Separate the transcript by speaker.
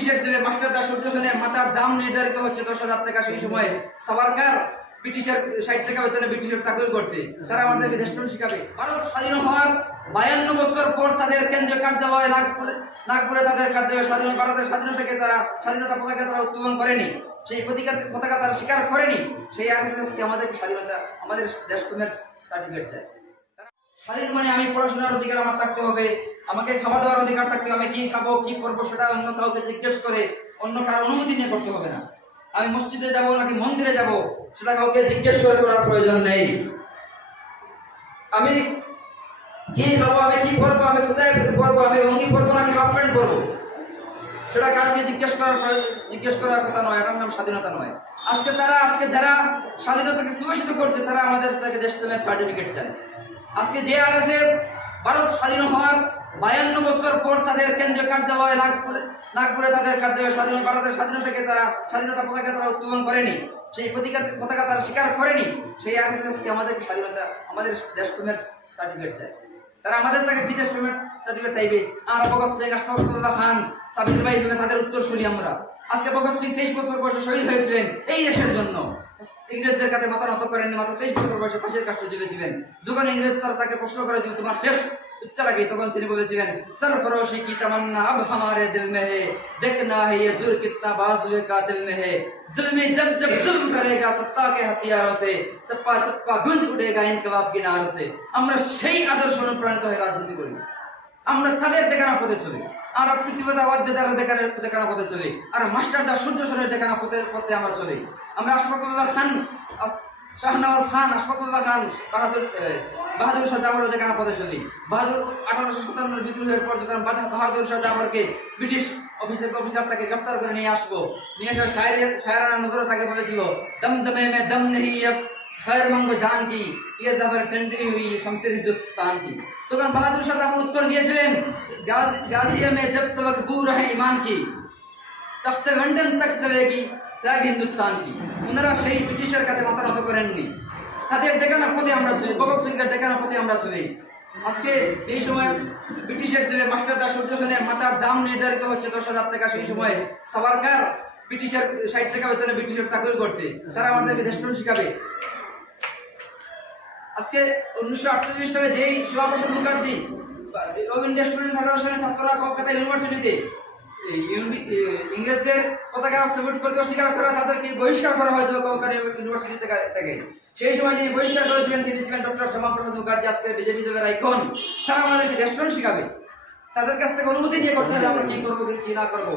Speaker 1: ব্রিটিশের যে মাস্টারদা সূর্য সেনের মাথার দাম নির্ধারিত হচ্ছে দশ হাজার টাকা, সেই সময় সাবারকার ব্রিটিশের ষাট টাকা বেতনে ব্রিটিশের চাকরি করছে। তারা আমাদেরকে দেশপ্রেম শিখাবে। ভারত স্বাধীন হওয়ার বায়ান্ন বছর পর তাদের কেন্দ্রীয় কার্যালয় নাগপুরে নাগপুরে তাদের কার্যালয় স্বাধীন ভারতের স্বাধীনতাকে তারা স্বাধীনতা পতাকা তারা উত্তোলন করেনি। সেই পতাকা পতাকা তারা স্বীকার করেনি। সেই আরএসএস কে আমাদের স্বাধীনতা আমাদের দেশপ্রেমের সার্টিফিকেট চায় স্বাধীন মানে আমি পড়াশোনার অধিকার আমার থাকতে হবে। আমাকে খাওয়া দাওয়ার অধিকার থাকতে আমি কি খাব, কি করব সেটা অন্য কাউকে জিজ্ঞেস করে অন্য কারও অনুমতি নিয়ে করতে হবে না। আমি মসজিদে যাব নাকি মন্দিরে যাব, সেটা কাউকে জিজ্ঞেস করে করার প্রয়োজন নেই। আমি কি খাব, আমি কি করব, আমি কোথায় করব, আমি অঙ্গি করব নাকি হাফ প্যান্ট করব? সেটা কাউকে জিজ্ঞেস করার জিজ্ঞেস করার কথা নয়, এটার নাম স্বাধীনতা নয়। আজকে তারা, আজকে যারা স্বাধীনতাকে তুষিত করছে, তারা আমাদের থেকে দেশপ্রেমের সার্টিফিকেট চায়। আজকে যে আরএসএস ভারত স্বাধীন হওয়ার বায়ান্ন বছর পর তাদের কেন্দ্রীয় কার্যালয় নাগপুরে নাগপুরে তাদের কার্যালয় স্বাধীন ভারতের স্বাধীনতাকে তারা স্বাধীনতা পতাকা তারা উত্তোলন করেনি। সেই পতাকা পতাকা তারা স্বীকার করেনি। সেই আরএসএস কে আমাদের স্বাধীনতা আমাদের দেশপ্রেমের সার্টিফিকেট চায় তারা আমাদের তাকে বিদেশ পেমেন্ট সার্টিফিকেট চাইবে। আর ভগৎ সিং আশফাকুল্লাহ খান সাবিত্রীবাই তাদের উত্তর শুনি আমরা। আজকে ভগৎ সিং তেইশ বছর বয়সে শহীদ হয়েছিলেন এই দেশের জন্য। ইংরেজদের কাছে মাথা নত করেননি মাত্র তেইশ বছর বয়সে ফাঁসির কাজ জুগেছিলেন যখন ইংরেজ তারা তাকে প্রশ্ন করেছিল তোমার শেষ ইচ্ছাটা কি তখন তিনি বলেছিলেন সরফরোশি কি তমন্না अब हमारे दिल में है देखना है ये जुर कितना बाजुए का दिल में है जुल्मी जब जब जुल्म करेगा सत्ता के हथियारों से चप्पा चप्पा गुंज उड़ेगा इनकलाब की नारों से আমরা সেই আদর্শ অনুপ্রাণিত হয়ে রাজনীতি করি আমরা তাদের দেখানো পথে চলি। আমরা পৃথিবীতাবাদদের দ্বারা দেখানো দেখানো পথে চলি। আর মাস্টারদা সূর্য সরের দেখানো পথে পথে আমরা চলি। আমরা আশফাকুল্লাহ খান শাহনওয়াজ খান, আশফাকুল্লাহ খান, বাহাদুর বাহাদুর শাহ জাফরের দেখানো পথে চলি। বাহাদুর আঠারোশো সাতান্নর বিদ্রোহের পর যখন বাহাদুর শাহ জাফরকে ব্রিটিশ অফিসের অফিসার তাকে গ্রেফতার করে নিয়ে আসব, নিয়ে এসে শায়ের শায়রানা নজরে তাকে বলেছিল দম দমে মে দম নেই खैर मंगो जान की ये जफर टंडी हुई शमशेर हिंदुस्तान की তখন বাহাদুর শাহ তখন উত্তর দিয়েছিলেন গাজ- গাজিয়া মে জব তক বু রহে ইমান কি তখত লন্ডন তক চলেগি ত্যাগ হিন্দুস্তান কি ওনারা সেই ব্রিটিশের কাছে মাথা নত করেননি তাদের দেখানো পথে আমরা চলি ভগৎ সিংয়ের দেখানো পথে আমরা চলি আজকে এই সময় ব্রিটিশের যে মাস্টারদা সূর্য সেনের মাথার দাম নির্ধারিত হচ্ছে দশ হাজার টাকা সেই সময় সাবারকার ব্রিটিশের ষাট টাকা বেতনে ব্রিটিশের চাকরি করছে তারা আমাদেরকে দেশপ্রেম শিখাবে আজকে উনিশশো আটচল্লিশ সালে যেই শিবাপ্রসাদ মুখার্জি ইন্ডিয়া স্টুডেন্ট ফেডারেশনের ছাত্ররা কলকাতা ইউনিভার্সিটিতে ইংরেজদের পতাকা সেলুট করতে অস্বীকার করা তাদেরকে বহিষ্কার করা হয়েছিল কলকাতা ইউনিভার্সিটি থেকে। সেই সময় যিনি বহিষ্কার করেছিলেন, তিনি ছিলেন ডক্টর শ্যামাপ্রসাদ মুখার্জি, আজকে বিজেপি দলের আইকন। তারা আমাদেরকে রেস্টুরেন্ট শিখাবে। তাদের কাছ থেকে অনুমতি নিয়ে করতে হবে আমরা কি করব, কি না করব।